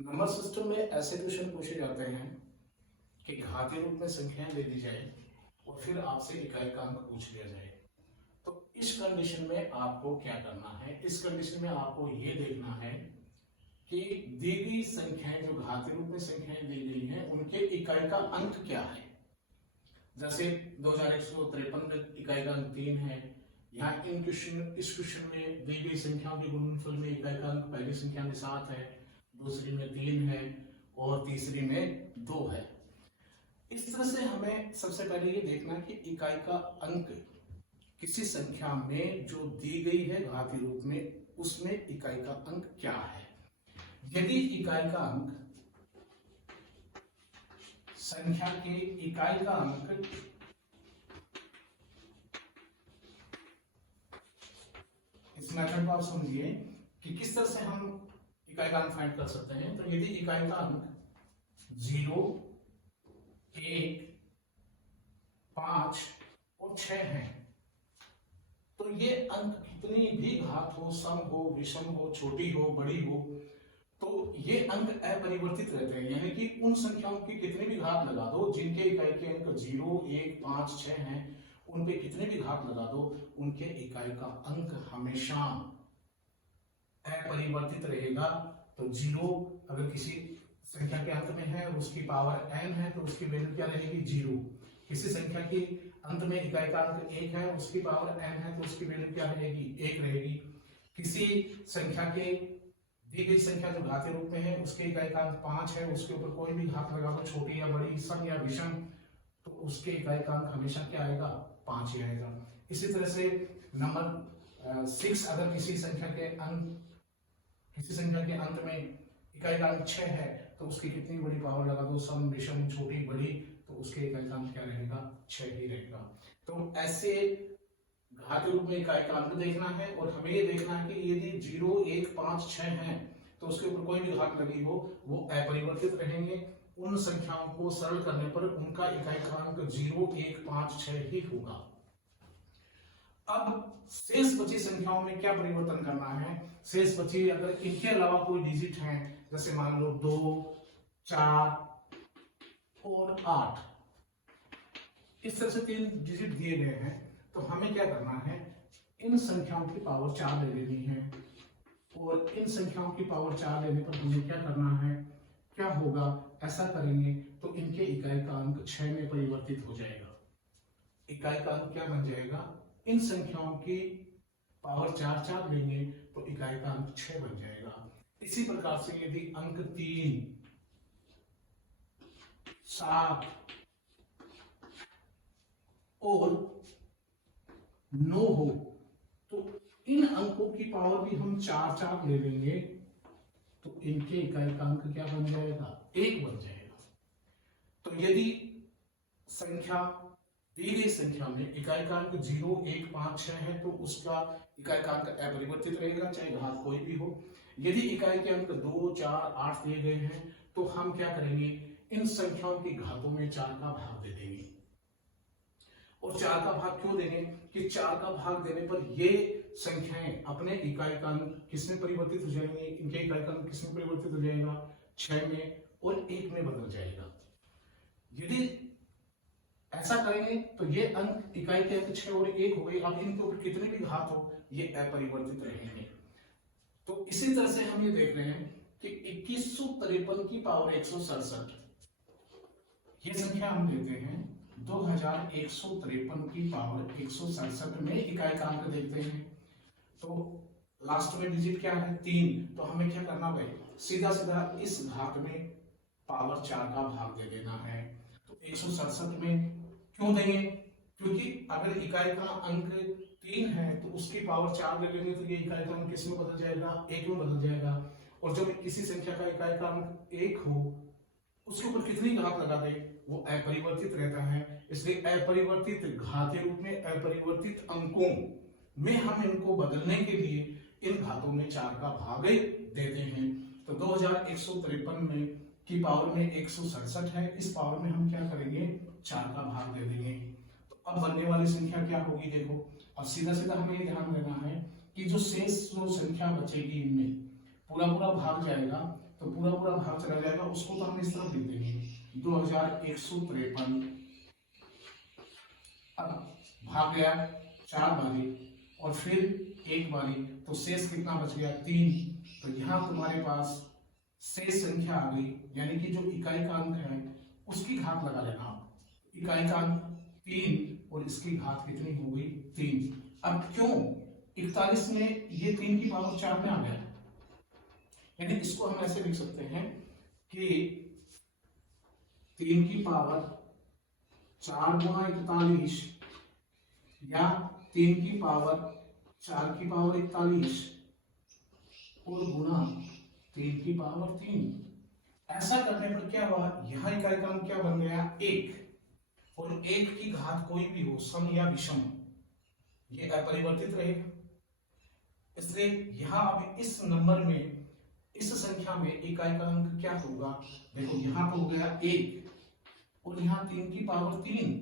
Number system में ऐसे question पूछे जाते हैं कि घातीय रूप में संख्याएं दे दी जाए और फिर आपसे इकाई का अंक पूछ लिया जाए। तो इस कंडीशन में आपको क्या करना है? इस कंडीशन में आपको ये देखना है कि दी गई संख्याएं, जो घातीय रूप में संख्याएं दी गई हैं, उनके इकाई का अंक क्या है। जैसे 2153 इकाई का अंक 3 है। यहाँ इस क्वेश्चन में दी गई संख्याओं के गुणनफल में इकाई का अंक पहली संख्या में 7 है, दूसरी में 3 है और तीसरी में 2 है। इस तरह से हमें सबसे पहले ये देखना कि इकाई का अंक किसी संख्या में जो दी गई है घातीय रूप में, उसमें इकाई का अंक क्या है। यदि इकाई का अंक, संख्या के इकाई का अंक इस मेथड को आप समझिए कि किस तरह से हम इकाई का अंक फाइंड कर सकते हैं। तो यदि इकाई का अंक 0, 1, 5 और 6 है, तो ये अंक कितनी भी घात हो, सम हो, विषम हो, छोटी हो, बड़ी हो, तो ये अंक अपरिवर्तित रहते हैं। यानी कि उन संख्याओं की कितनी भी घात लगा दो, जिनके इकाई के अंक 0, 1, 5, 6 हैं, उन पे कितने भी घात लगा दो, उनके इकाई का अंक हमेशा अपरिवर्तित रहेगा। तो 0 अगर किसी संख्या के अंत में है और उसकी पावर n है, तो उसकी वैल्यू क्या रहेगी? 0। किसी संख्या के अंत में इकाई का अंक 1 है, उसकी पावर n है, तो उसकी वैल्यू क्या रहेगी? 1 रहेगी। किसी संख्या के दी गई संख्या जो घातीय रूप में है, उसके इकाई का अंक 5 है, उसके ऊपर कोई भी घात लगा दो, छोटी या बड़ी, सम या विषम, तो उसके इकाई का अंक हमेशा क्या आएगा? 5 ही आएगा। इसी तरह से नंबर 6, अगर किसी संख्या के अंत में इकाई का अंक 6 है, तो उसकी कितनी बड़ी पावर लगा दो, सम, विषम, छोटी, बड़ी, तो उसके इकाई का अंक क्या रहेगा? 6 ही रहेगा। तो ऐसे घातीय रूप में इकाई का अंक देखना है और हमें ये देखना है कि यदि 0, 1, 5, 6 है, तो उसके ऊपर कोई भी घात लगी हो, वो अपरिवर्तित रहेंगे। उन संख्याओं को सरल करने पर उनका इकाई का अंक 0, 1, 5, 6 ही होगा। अब शेष बची संख्याओं में क्या परिवर्तन करना है? शेष बची, अगर इनके अलावा कोई डिजिट है, जैसे मान लो 2, 4 और 8, इस तरह से 3 डिजिट दिए गए हैं, तो हमें क्या करना है? इन संख्याओं की पावर 4 ले लेनी है और इन संख्याओं की पावर 4 लेने पर हमें क्या करना है? क्या होगा? ऐसा करेंगे तो इनके इकाई का अंक 6 में परिवर्तित हो जाएगा। इकाई का अंक क्या बन जाएगा? इन संख्याओं की पावर 4 लेंगे तो इकाई का अंक 6 बन जाएगा। इसी प्रकार से यदि अंक 3, 7 और 9 हो, तो इन अंकों की पावर भी हम 4 ले लेंगे, तो इनके इकाई का अंक क्या बन जाएगा? 1 बन जाएगा। तो यदि संख्या, दी गई संख्या में इकाई का अंक 0, 1, 5, 6 है, तो उसका इकाई का अंक अपरिवर्तित रहेगा, चाहे घात कोई भी हो। यदि इकाई के अंक 2, 4, 8 दिए गए हैं, तो हम क्या करेंगे? इन संख्याओं की घातों में 4 का भाग दे देंगे। और 4 का भाग क्यों देंगे? कि 4 का भाग देने पर ये संख्याएं अपने इकाई का अंक किसमें परिवर्तित हो जाएंगे? इनके इकाई का अंक किसमें परिवर्तित हो जाएगा? 6 में और 1 में बदल जाएगा। यदि ऐसा करेंगे तो ये अंक, इकाई के अंक 6 और 1 हो गए। अब इनके ऊपर कितने भी घात हो, ये अपरिवर्तित रहेंगे। तो इसी तरह से हम ये देख रहे हैं कि 2153 की पावर 167, ये संख्या हम लेते हैं 2153 की पावर 167 में इकाई का अंक देखते हैं। तो लास्ट में डिजिट क्या है? 3। तो हमें क्या करना भाई? सीधा सीधा इस घात में पावर 4 का भाग दे देना है। तो 167 में क्यों देंगे? क्योंकि अगर इकाई का अंक 3 है, तो उसकी पावर 4 ले लेंगे, तो ये इकाई का अंक किसमें बदल जाएगा? 1 में बदल जाएगा। और जब किसी संख्या का इकाई का अंक 1 हो, उसके ऊपर कितनी घात लगा दे, वो अपरिवर्तित रहता है। इसलिए अपरिवर्तित घातीय रूप में अपरिवर्तित अंकों में हम इनको बदलने के लिए इन घातों में 4 का भाग देते हैं। तो 2153 में की पावर में 167 है, इस पावर में हम क्या करेंगे? 4 का भाग दे देंगे। तो अब बनने वाली संख्या क्या होगी? देखो, अब सीधा सीधा हमें ध्यान देना है कि जो शेष जो संख्या बचेगी इनमें, पूरा पूरा भाग जाएगा, तो पूरा पूरा भाग चला जाएगा, उसको तो हम इस तरफ लिख देंगे 2153। अब भाग गया 4 बारी और फिर 1 बारी, तो शेष कितना बच गया 3। तो यहाँ तुम्हारे पास शेष संख्या आ गई, यानी कि जो इकाई का अंक है उसकी घात लगा लेना आप। इकाई का अंक 3 और इसकी घात कितनी हो गई 3। अब क्यों 41 में ये 3 की पावर 4 में आ गया, यानी इसको हम ऐसे लिख सकते हैं कि 3 की पावर 4 गुणा 41 या 3 की पावर 4 की पावर 41 और गुणा 3 की पावर 3। ऐसा करने पर क्या हुआ, यहां इकाई का अंक क्या बन गया 1, और 1 की घात कोई भी हो, सम या विषम, ये अपरिवर्तित रहेगा। इसलिए यहां अब इस नंबर में, इस संख्या में इकाई का अंक क्या होगा, देखो यहां तो हो गया 1 और यहां 3 की पावर 3,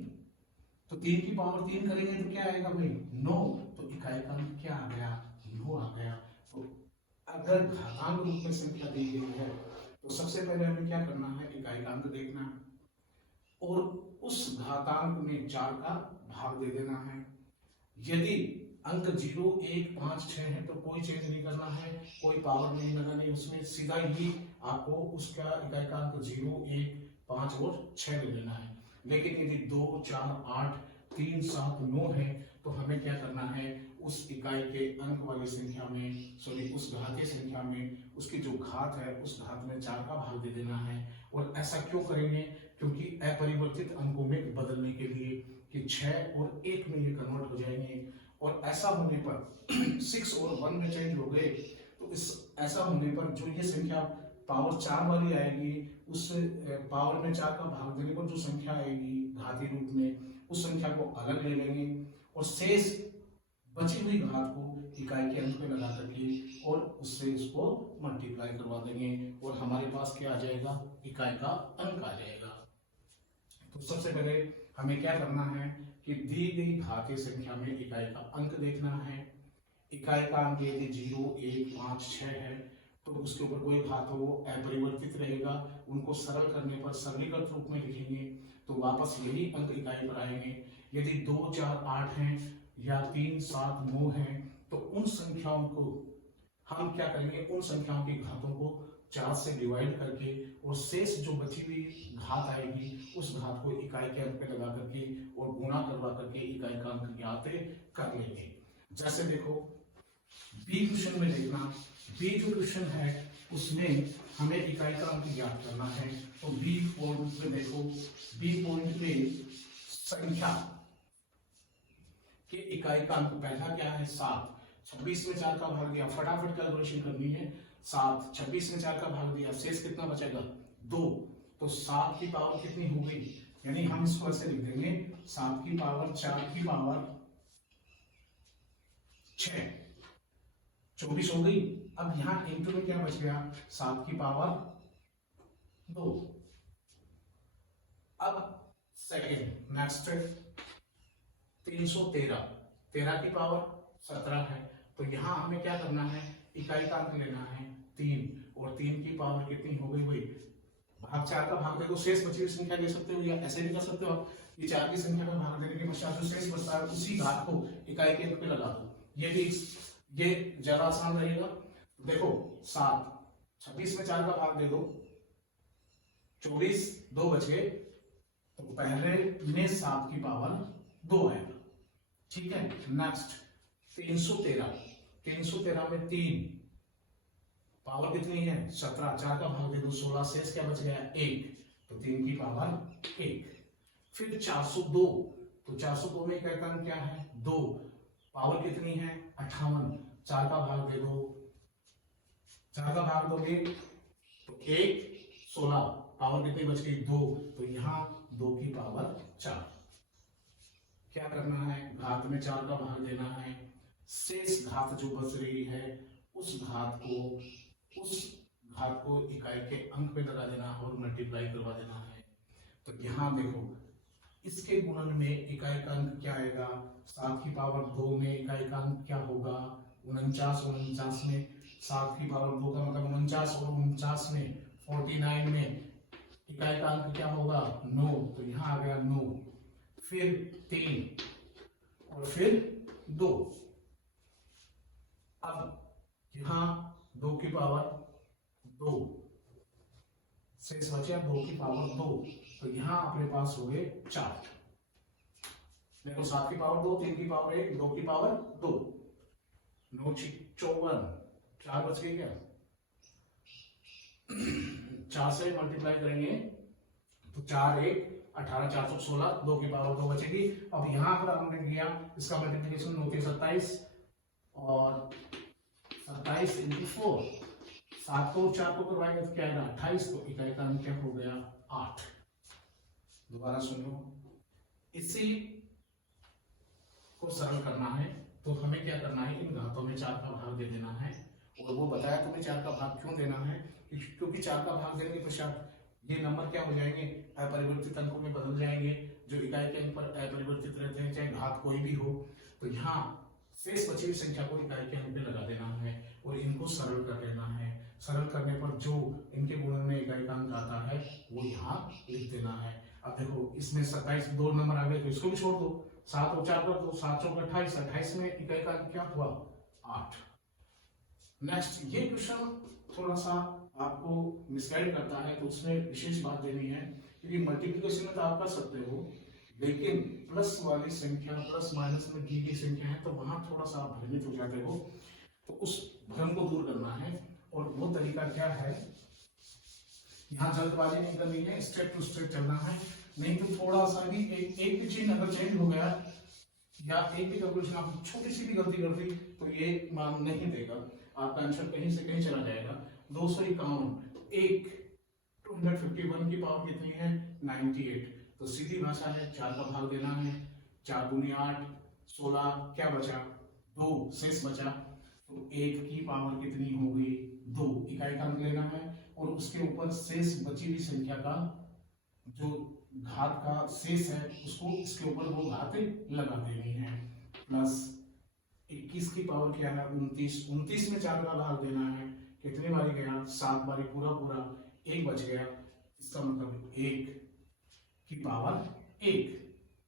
तो 3 की पावर 3 करेंगे तो क्या आएगा भाई 9, तो इकाई का अंक क्या आ गया 9 आ गया। तो अगर घातांक रूप में संख्या दी गई है तो सबसे पहले हमें क्या करना है, इकाई का अंक देखना है और उस घातांक में 4 का भाग दे देना है। यदि अंक 0, 1, 5, 6 है तो कोई चेंज नहीं करना है, कोई पावर नहीं लगानी, उसमें सीधा ही आपको उसका इकाई का अंक 0, 1, 5 और 6 ले लेना है। लेकिन यदि 2, 4, 8, 3, 7, 9 है तो हमें क्या करना है, उस इकाई के अंक वाली संख्या में, सॉरी उस घातीय संख्या में उसकी जो घात है उस घात में 4 का भाग दे देना है। और ऐसा क्यों करेंगे, क्योंकि अपरिवर्तित अंकों में बदलने के लिए कि 6 और 1 में ये कन्वर्ट हो जाएंगे, और ऐसा होने पर 6 और 1 में चेंज हो गए, तो इस ऐसा होने पर जो ये संख्या पावर 4 वाली आएगी, उस पावर में 4 का भाग देने पर जो संख्या आएगी घातीय रूप में, उस संख्या को अलग ले लेंगे और शेष बची हुई घात को इकाई के अंक में लगा करके और उससे इसको मल्टीप्लाई करवा देंगे और हमारे पास क्या आ जाएगा, इकाई का अंक आ जाएगा। तो सबसे पहले हमें क्या करना है कि दी गई घातीय संख्या में इकाई का अंक देखना है। इकाई का अंक यदि 0, 1, 5, 6 है तो उसके ऊपर कोई घात हो वो अपरिवर्तित रहेगा, उनको सरल करने पर सरलीकृत रूप में लिखेंगे तो वापस यही अंक इकाई पर आएंगे। यदि 2, 4, 8 हैं या 3, 7, 9 हैं तो उन संख्याओं को हम क्या करेंगे, उन संख्याओं की घातों को 4 से डिवाइड करके और शेष जो बची हुई घात आएगी उस घात को इकाई के अंक पे लगा करके और गुणा करवा करके इकाई का अंक ज्ञात कर लेंगे। जैसे देखो बी क्वेश्चन में देखना, बी जो क्वेश्चन है उसमें हमें इकाई का अंक ज्ञात करना है। तो बी पॉइंट में देखो, बी पॉइंट में संख्या के इकाई का अंक पहला क्या है 7, 26 में 4 का भाग दिया, फटाफट कैलकुलेशन करनी है। 7, 26 में 4 का भाग दिया, शेष कितना बचेगा 2, तो 7 की पावर कितनी हो गई, यानी हम इसको ऐसे लिख देंगे 7 की पावर 4 की पावर 6, 24 हो गई। अब यहां इंटू में क्या बच गया 7 की पावर 2। अब सेकेंड नेक्स्ट 313, 13 की पावर 17 है, तो यहां हमें क्या करना है, इकाई का अंक लेना है 3 और 3 की पावर कितनी हो गई भाई, भाग 4 का भाग देखो, शेष बची हुई संख्या ले सकते हो या ऐसे भी कर सकते हो आप, ये 4 की संख्या में भाग देने के पश्चात जो शेष बचता है उसी घात को इकाई के अंक पे लगा दो, ये ज्यादा आसान रहेगा। देखो 7, 26 में 4 का भाग दे दो, 24, 2 बच गए, तो पहले में 7 की पावर 2 आएगा, ठीक है। नेक्स्ट 313, 313 में 3 पावर कितनी है 17, 4 का भाग दे दो 16, शेष क्या बच गया 1, तो 3 की पावर 1। फिर 402, तो 402 में इकाई का अंक क्या है 2, पावर कितनी है 58, 4 का भाग दे दो, 4 का भाग दोगे तो 1, 16, पावर कितनी बच गई 2, तो यहाँ 2 की पावर 4। क्या करना है, घात में 4 का भाग देना है, शेष घात जो बच रही है उस घात को इकाई के अंक पे लगा देना और मल्टीप्लाई करवा देना है। तो यहाँ देखो इसके गुणन में इकाई का अंक क्या आएगा, 7 की पावर 2 में इकाई का अंक क्या होगा 49, 49 में 7 की पावर 2 का मतलब 49, और 49 में 49 में इकाई का अंक क्या होगा 9, तो यहाँ आ गया 9, फिर 3 और फिर 2। अब यहाँ 2 की पावर 2 शेष बचा 2 की पावर 2, तो यहाँ अपने पास हो गए 4। देखो 7 की पावर 2, 3 की पावर 1, 2 की पावर 2, 9 54, 4 बच गए क्या? 4 से मल्टीप्लाई करेंगे तो 4 1 18, 416, 2 की पावर 2 बचेगी। अब यहाँ पर हमने किया इसका मल्टीप्लिकेशन 9 के 27 और 27 इंटू 4, 7 को 4 को करवाएंगे तो क्या आएगा 28, तो इकाई का अंक क्या हो गया 8। दोबारा सुन लो, इसी को सरल करना है तो हमें क्या करना है, इन घातों में 4 का भाग दे देना है। और वो बताया तुम्हें 4 का भाग क्यों देना है, क्योंकि 4 का भाग देने के पश्चात ये नंबर क्या हो जाएंगे, अपरिवर्तित अंकों में बदल जाएंगे, जो इकाई के अंक पर अपरिवर्तित रहते हैं, चाहे घात कोई भी हो। तो यहाँ शेष बची हुई संख्या को इकाई के अंक में लगा देना है और इनको सरल कर लेना है। सरल करने पर जो इनके गुणन में इकाई का अंक आता है वो यहाँ लिख देना है। अब देखो इसमें 27 2 नंबर आ गए तो इसको भी छोड़ दो, 7 और 4 कर दो, 7 चौक 28, 28 में इकाई का अंक क्या हुआ 8। नेक्स्ट ये क्वेश्चन थोड़ा सा आपको मिसगाइड करता है, तो उसमें विशेष बात देनी है, क्योंकि मल्टीप्लिकेशन में तो आप कर सकते हो, लेकिन प्लस वाली संख्या प्लस माइनस में दी गई संख्या है तो वहां थोड़ा सा आप भ्रमित हो जाते हो, तो उस भ्रम को दूर करना है। और वो तरीका क्या है, यहाँ जल्दबाजी नहीं करनी है, स्टेप टू स्टेप चलना है, नहीं तो थोड़ा सा भी एक भी चीज अगर चेंज हो गया या एक भी कैलकुलेशन आप छोटी सी भी गलती कर दी तो ये मान नहीं देगा, आपका आंसर कहीं से कहीं चला जाएगा। 251, 251 की पावर कितनी है 98, तो सीधी भाषा है 4 का भाग देना है, 4 दूनी 8, 16 क्या बचा 2 शेष बचा, तो 1 की पावर कितनी होगी 2, इकाई का अंक लेना है और उसके ऊपर शेष बची हुई संख्या का जो घात का शेष है उसको इसके ऊपर वो घात लगा देनी है। प्लस 21 की पावर क्या है 29, 29 में 4 का भाग देना है, कितनी बारी गया 7 बारी, पूरा पूरा 1 बच गया, इसका मतलब 1 की पावर 1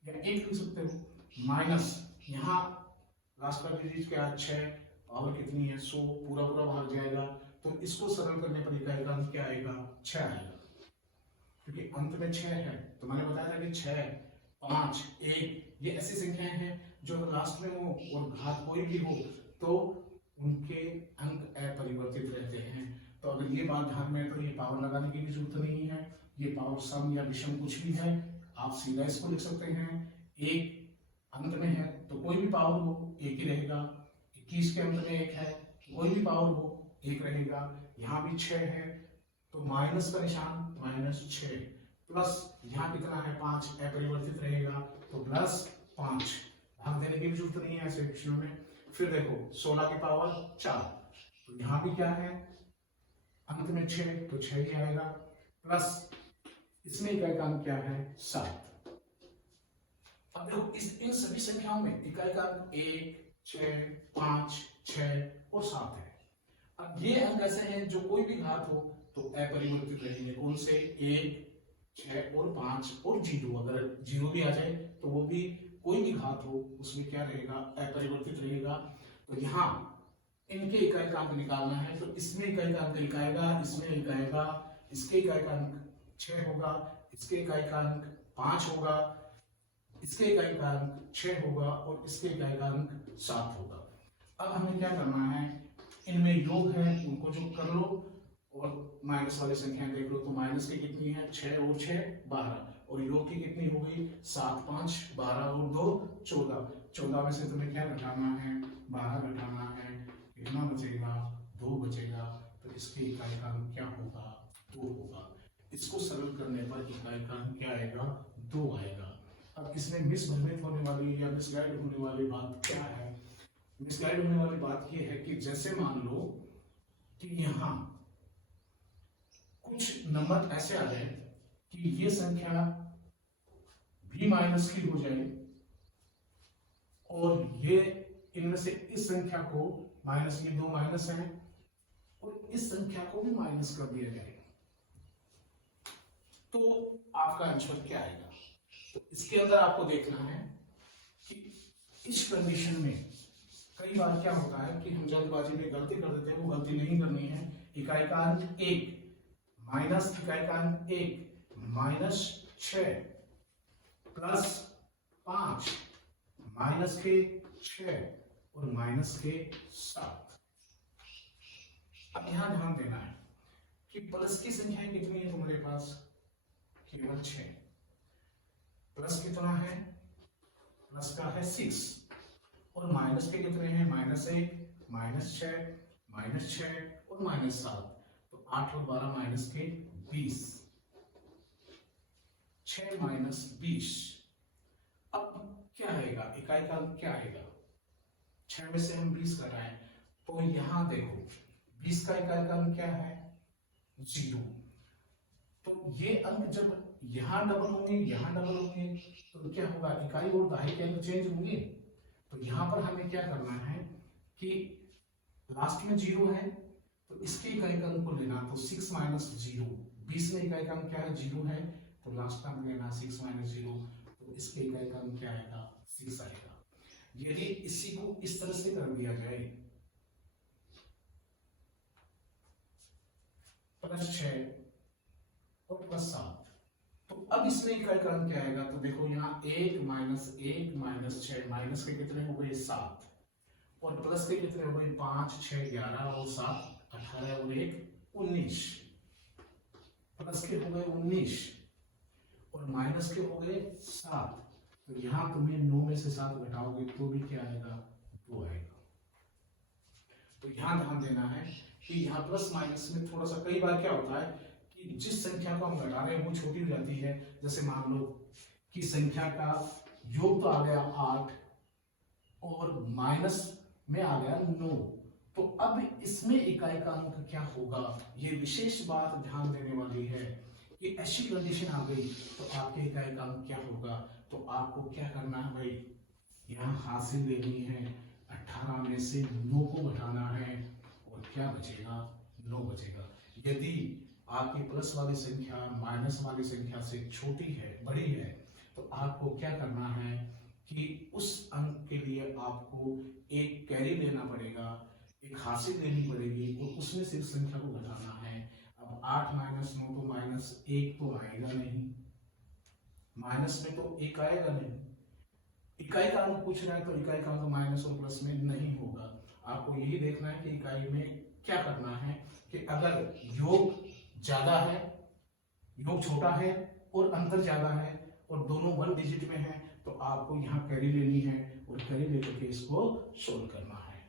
या 1 लिख सकते हो। माइनस यहाँ लास्ट का डिजिट क्या 6, पावर कितनी है 100, पूरा पूरा भाग जाएगा, तो इसको सरल करने पर इकाई का अंक क्या आएगा 6 आएगा, क्योंकि अंत में 6 है। तो मैंने बताया था कि 6 5 1 ये ऐसी संख्याएं हैं जो लास्ट में हो और घात कोई भी हो तो उनके अंक अपरिवर्तित रहते हैं। तो अगर ये बात ध्यान में है तो ये पावर लगाने की भी जरूरत नहीं है, ये पावर सम या विषम कुछ भी है, आप सीधा इसको लिख सकते हैं। 1 अंत में है तो कोई भी पावर हो 1 ही रहेगा, 21 के अंत में 1 है कोई भी पावर हो 1 रहेगा, यहाँ भी 6 है तो माइनस का निशान -6, प्लस यहाँ कितना है 5 अपरिवर्तित रहेगा तो +5, भाग देने की भी जरूरत नहीं है ऐसे क्वेश्चन में। फिर देखो 16 की पावर 4, तो यहाँ भी क्या है अंत में 6 तो 6 ही आएगा, प्लस इसमें इकाई का अंक क्या है 7। अब देखो इन सभी संख्याओं में इकाई का अंक 1 6 5 6 और 7 है। अब ये अंक ऐसे हैं जो कोई भी घात हो तो अपरिवर्तित रहेंगे, कौन से 1 6 और 5 और 0, अगर 0 भी आ जाए तो वो भी कोई भी घात हो उसमें क्या रहेगा अपरिवर्तित रहेगा। तो यहाँ इनके इकाई का अंक निकालना है, तो इसमें इकाई का अंक लिख आएगा, इसमें लिख आएगा, इसके इकाई का अंक 6 होगा, इसके इकाई का अंक 5 होगा, इसके इकाई का अंक 6 होगा और इसके इकाई का अंक 7 होगा। अब हमें क्या करना है, इनमें योग है उनको जो कर लो और माइनस वाली संख्याएं देख लो, तो माइनस की कितनी है 6 और 6 12 और योग की कितनी हो गई 7 5 12 और 2 14, 14 में से तुम्हें क्या घटाना है 12 घटाना है, कितना बचेगा 2 बचेगा, तो इसकी इकाई का अंक क्या होगा 2 होगा। इसको सरल करने पर इकाई का अंक क्या आएगा 2 आएगा। अब इसमें मिसभ्रमित होने वाली या मिसगाइड होने वाली बात क्या है, मिसगाइड होने वाली बात यह है कि जैसे मान लो कि यहाँ कुछ नंबर ऐसे आ जाए कि ये संख्या भी माइनस की हो जाए और ये इनमें से इस संख्या को माइनस, ये 2 माइनस है और इस संख्या को भी माइनस कर दिया जाएगा, तो आपका आंसर क्या आएगा। तो इसके अंदर आपको देखना है कि इस कंडीशन में कई बार क्या होता है कि हम जल्दबाजी में गलती कर देते हैं, वो गलती नहीं करनी है। इकाई का अंक 1 माइनस इकाई का अंक 1 माइनस 6 प्लस 5 माइनस के 6 और माइनस के 7। अब यहां ध्यान देना है कि प्लस की संख्याएं कितनी है तुम्हारे पास, केवल 6। प्लस कितना है, प्लस का है 6 और माइनस के कितने हैं, -1 -6 -6 और -7। तो 8 और 12 माइनस के 20, 6 माइनस 20। अब क्या आएगा, इकाई का अंक क्या आएगा, 6 में से हम 20 कर रहे हैं, तो यहां देखो 20 का इकाई का अंक क्या है, 0। तो ये अंक जब यहां डबल होंगे, यहां डबल होंगे, तो क्या होगा, इकाई और दहाई के अंक चेंज होंगे। तो यहां पर हमें क्या करना है कि लास्ट में 0 है, तो इसके इकाई का अंक को लेना, तो 6 माइनस 0, 20 में इकाई का अंक क्या है, 0 है, तो लास्ट का अंक लेना 6 माइनस 0, तो इसके इकाई का अंक क्या आएगा, 6 आएगा। यदि इसी को इस तरह से कर दिया जाए, +6 और +7, तो अब इसमें इकाई का अंक क्या आएगा, तो देखो यहाँ 1 माइनस 1 माइनस 6, माइनस के कितने हो गए 7 और प्लस के कितने हो गए 5 6 11 और 7 18 और 1 19। प्लस के हो गए 19 और माइनस के हो गए 7। तो यहाँ तुम्हें 9 में से 7 घटाओगे तो भी क्या आएगा, 2 आएगा। तो यहाँ ध्यान देना है कि यहाँ प्लस माइनस में थोड़ा सा, कई बार क्या होता है कि जिस संख्या को हम घटा रहे हैं वो छोटी हो जाती है। जैसे मान लो कि संख्या का योग तो आ गया 8 और माइनस में आ गया 9, तो अब इसमें इकाई का अंक क्या होगा, ये विशेष बात ध्यान देने वाली है कि ऐसी कंडीशन आ गई तो आपके इकाई का अंक क्या होगा। तो आपको क्या करना है भाई, यहाँ हासिल लेनी है, 18 में से 9 को घटाना है और क्या बचेगा, 9 बचेगा। यदि आपकी प्लस वाली संख्या माइनस वाली संख्या से छोटी है, बड़ी है, तो आपको क्या करना है कि उस अंक के लिए आपको एक कैरी लेना पड़ेगा, एक हासिल लेनी पड़ेगी और उसमें से इस संख्या को घटाना है। अब 8 माइनस 9 तो -1 तो आएगा नहीं, माइनस में तो 1 आएगा नहीं। इकाई का अंक पूछ रहा है तो इकाई का अंक माइनस और प्लस में नहीं होगा। आपको यही देखना है कि इकाई में क्या करना है कि अगर योग ज्यादा है, योग छोटा है और अंतर ज्यादा है और दोनों 1 डिजिट में है, तो आपको यहाँ कैरी लेनी है और कैरी लेकर के इसको सोल्व करना है।